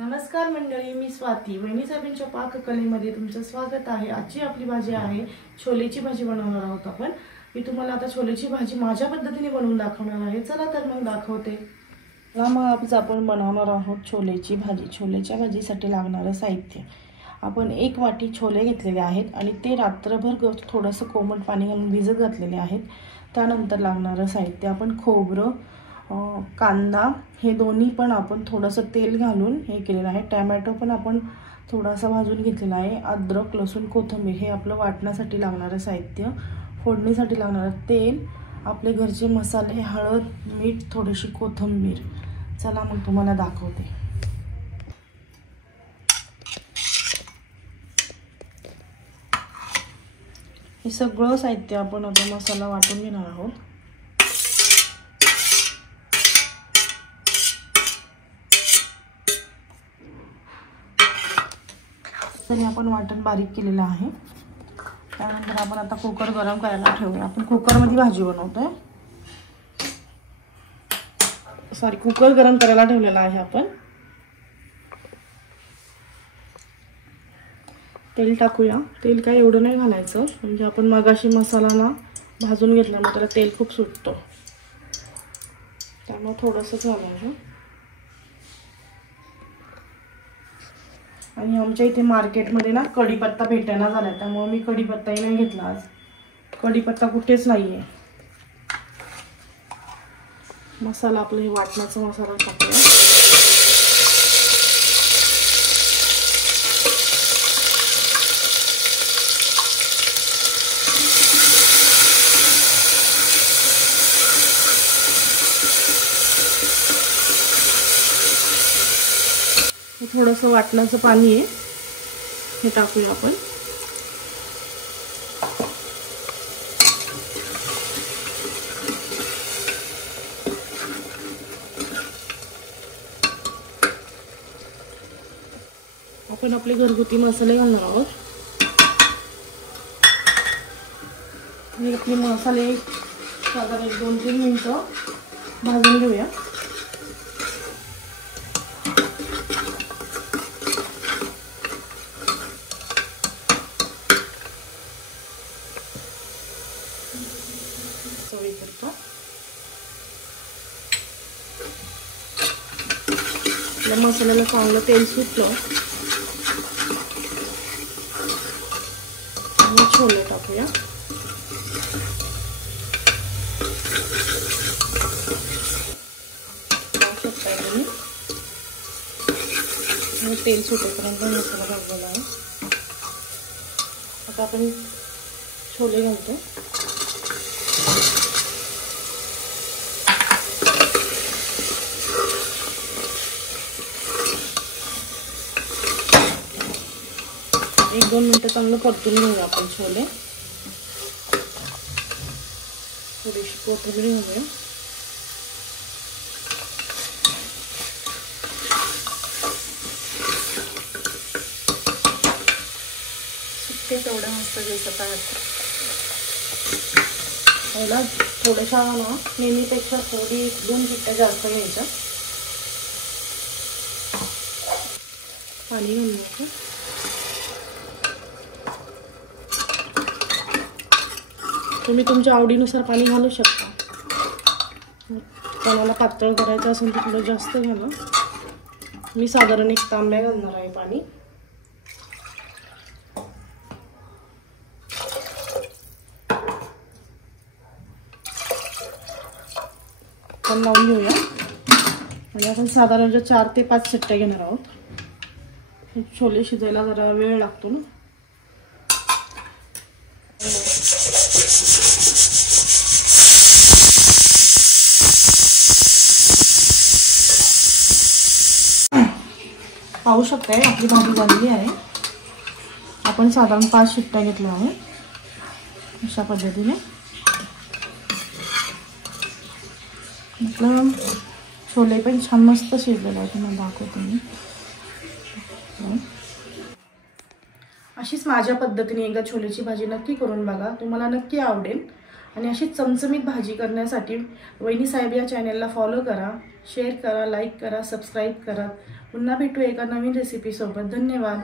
नमस्कार मंडळी, मी स्वाती वहिनी साहेबांच्या पाककलेमध्ये तुमचं स्वागत आहे। आजची आपली भाजी आहे छोलेची भाजी बनवणार आहोत आपण। मी तुम्हाला आता छोलेची भाजी माझ्या पद्धतीने बनवून दाखवणार आहे। चला तर मग दाखवते। मग आज आपण बनवणार आहोत छोलेची भाजी। छोलेच्या भाजीसाठी लागणारं साहित्य आपण 1 वाटी छोले घेतलेले आहेत आणि ते रात्रभर थोडंसं कोमट पाणी घालून भिजत घातलेले आहेत। त्यानंतर लागणारं साहित्य आपण खोबरं, कांदा हे दोन्ही पण आपण थोडंसं तेल घालून हे केलेलं आहे। टोमॅटो पण आपण थोडासा भाजून घेतलेला आहे। अद्रक, लसूण, कोथिंबीर हे आपलं वाटण्यासाठी लागणारं साहित्य। फोडणीसाठी लागणारं तेल, आपले घरचे मसाले, हळद, मीठ, थोडीशी कोथिंबीर। चला मग तुम्हाला दाखवते। हे सगळं साहित्य आपण आता मसाला वाटून घेणार आहोत। तरी आपण वाटण बारीक केलेलं आहे। त्यानंतर आपण आता कुकर गरम करायला ठेवूया। आपण कुकरमध्ये भाजी बनवतोय। कुकर गरम करायला ठेवलेला आहे आपण। तेल टाकूया। तेल काय एवढं नाही घालायचं, म्हणजे आपण मगाशी मसाला ना भाजून घेतल्यामुळे त्याला तेल खूप सुटतं, त्यामुळे थोडंसंच घालायचं। आणि आमच्या इथे मार्केटमध्ये ना कढीपत्ता भेटायला झाला, त्यामुळे मी कढीपत्ताही नाही घेतला आज। कढीपत्ता कुठेच नाहीये। मसाला आपला हे वाटणाचा मसाला टाकूया। थोडंसं वाटणाचं पाणी आहे, हे टाकूया आपण। आपण आपले घरगुती मसाले घालणार आहोत। आपले मसाले साधारण 1-3 मिनिटं भाजून घेऊया। मसाल्याला चांगलं तेल सुटलं आणि छोले टाकूया। तेल सुटेपर्यंत मसाला भाजलेला आहे। आता आपण छोले घालतो। एक 2 मिनिटं चांगलं परतून घेऊया आपण छोले। थोडीशी कोथिंबीर घालूया। सुट्टे तेवढं मस्त दिसत आहेत। पहिला थोड्याशा ना नेहमीपेक्षा थोडी 1-2 चिट्ट्या जास्त घ्यायच्या। पाणी घालूया। तुम्ही तुमच्या आवडीनुसार पाणी घालू शकता। कोणाला पातळ करायचं असेल तर थोडं जास्त घाला। मी साधारण 1 तांब्या घालणार आहे पाणी। आपण लावून घेऊया आणि आपण साधारण 4 ते 5 शिट्ट्या घेणार आहोत। छोले शिजायला जरा वेळ लागतो ना। पाहू शकताय आपली भाजी झालेली आहे। आपण साधारण 5 शिट्ट्या घेतल्या आहेत अशा पद्धतीने। मतलब छोले पण छान मस्त शिजलेले आहेत। तुम्हाला दाखवते मी। अशीच माझ्या पद्धतीने एकदा छोलेची भाजी नक्की करून बघा, तुम्हाला नक्की आवडेल। आणि अशी चमचमीत भाजी करण्यासाठी वहिनी साहेब या चॅनलला फॉलो करा, शेअर करा, लाईक करा, सबस्क्राईब करा. पुन्हा भेटू एका नवीन रेसिपीसोबत. धन्यवाद.